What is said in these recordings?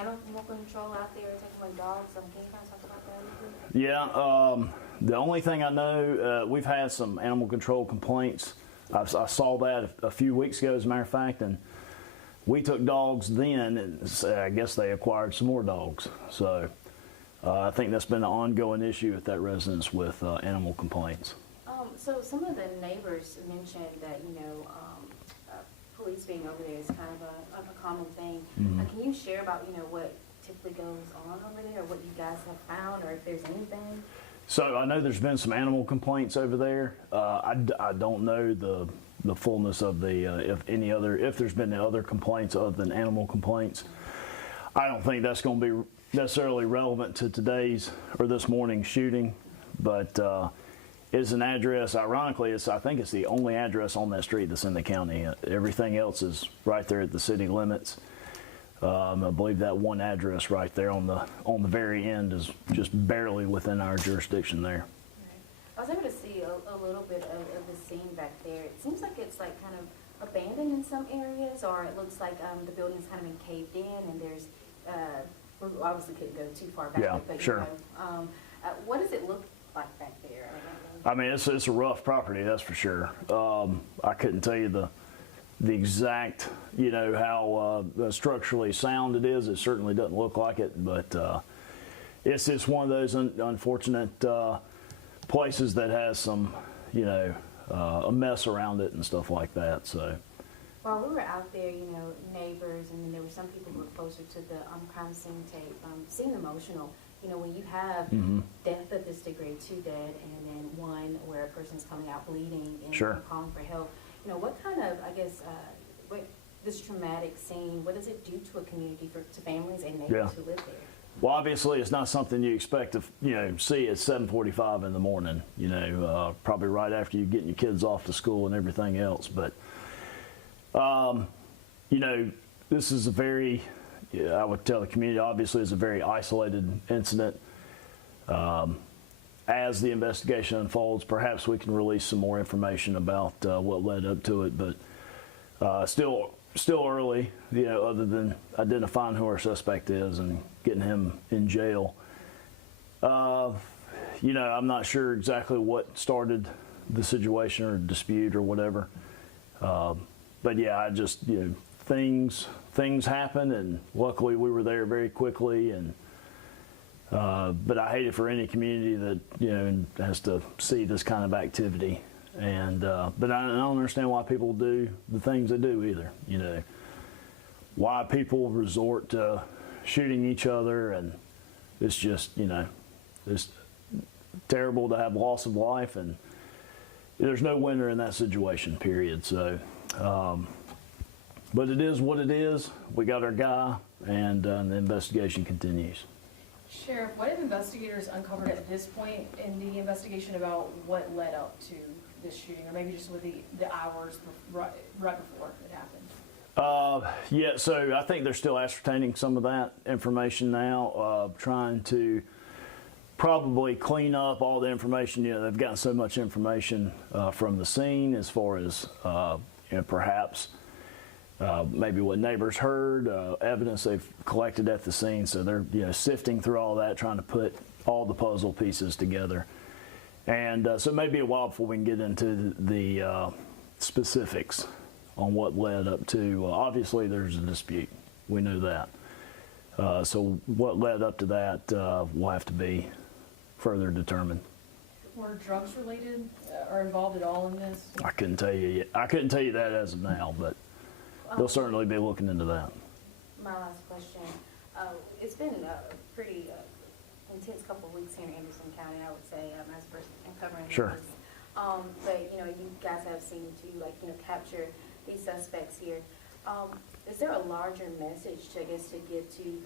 animal control out there taking away dogs? Can you kind of talk about that a little bit? Yeah, the only thing I know, we've had some animal control complaints. I saw that a few weeks ago, as a matter of fact, and we took dogs then, and I guess they acquired some more dogs. So I think that's been an ongoing issue at that residence with animal complaints. So some of the neighbors mentioned that, police being over there is kind of a common thing. Mm-hmm. Can you share about, what typically goes on over there, or what you guys have found, or if there's anything? So I know there's been some animal complaints over there. I don't know the fullness of if there's been other complaints other than animal complaints. I don't think that's going to be necessarily relevant to today's or this morning's shooting, but it's an address. Ironically, I think it's the only address on that street that's in the county. Everything else is right there at the city limits. I believe that one address right there on the very end is just barely within our jurisdiction there. Right. I was able to see a little bit of the scene back there. It seems like it's like kind of abandoned in some areas, or it looks like the building's kind of been caved in, and there's we obviously couldn't go too far back. Yeah, but sure. What does it look like back there? I mean, it's a rough property, that's for sure. I couldn't tell you the exact, how structurally sound it is. It certainly doesn't look like it, but it's just one of those unfortunate places that has some, a mess around it and stuff like that. So. While we were out there, neighbors, and then there were some people who were closer to the crime scene tape, seemed emotional. When you have death of this degree, 2 dead, and then one where a person's coming out bleeding and Sure. calling for help, what kind of, this traumatic scene, what does it do to a community, to families and neighbors who live there? Well, obviously, it's not something you expect to, see at 7:45 in the morning. Probably right after you're getting your kids off to school and everything else. But, this is I would tell the community, obviously, it's a very isolated incident. As the investigation unfolds, perhaps we can release some more information about what led up to it. But still early, other than identifying who our suspect is and getting him in jail. I'm not sure exactly what started the situation or dispute or whatever. But yeah, I just, things happen, and luckily we were there very quickly. And but I hate it for any community that has to see this kind of activity. And but I don't understand why people do the things they do either. Why people resort to shooting each other, and it's just it's terrible to have loss of life, and there's no winner in that situation. Period. So. But it is what it is. We got our guy, and the investigation continues. Sheriff, what have investigators uncovered at this point in the investigation about what led up to this shooting, or maybe just with the hours right before it happened? Yeah, so I think they're still ascertaining some of that information now, trying to probably clean up all the information. They've gotten so much information from the scene as far as perhaps maybe what neighbors heard, evidence they've collected at the scene. So they're sifting through all that, trying to put all the puzzle pieces together. And so it may be a while before we can get into the specifics on what led up to. Obviously, there's a dispute. We knew that. So what led up to that will have to be further determined. Were drugs related or involved at all in this? I couldn't tell you yet. I couldn't tell you that as of now, but they'll certainly be looking into that. My last question. It's been a pretty intense couple of weeks here in Anderson County, I would say, as a person covering Sure. this. But you guys have seemed to capture these suspects here. Is there a larger message to give to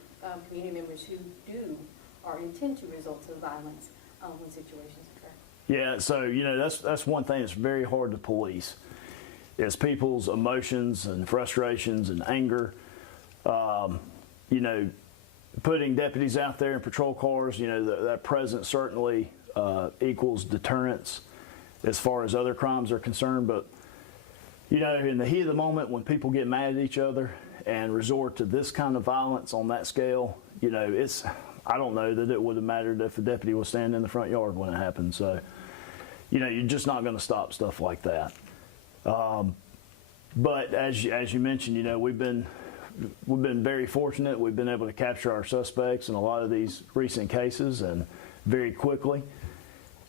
community members who do or intend to resort to violence when situations occur? Yeah, so that's one thing that's very hard to police, is people's emotions and frustrations and anger. Putting deputies out there in patrol cars, that presence certainly equals deterrence as far as other crimes are concerned. But in the heat of the moment, when people get mad at each other and resort to this kind of violence on that scale, you know, I don't know that it would have mattered if a deputy was standing in the front yard when it happened. So, you know, you're just not going to stop stuff like that. But as you mentioned, you know, we've been very fortunate. We've been able to capture our suspects in a lot of these recent cases and very quickly.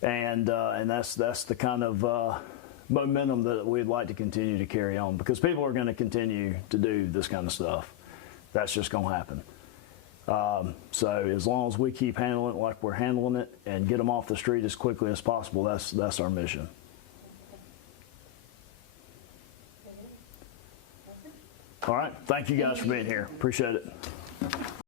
And that's the kind of momentum that we'd like to continue to carry on, because people are going to continue to do this kind of stuff. That's just going to happen. So as long as we keep handling it like we're handling it and get them off the street as quickly as possible, that's our mission. All right. Thank you guys for being here. Appreciate it.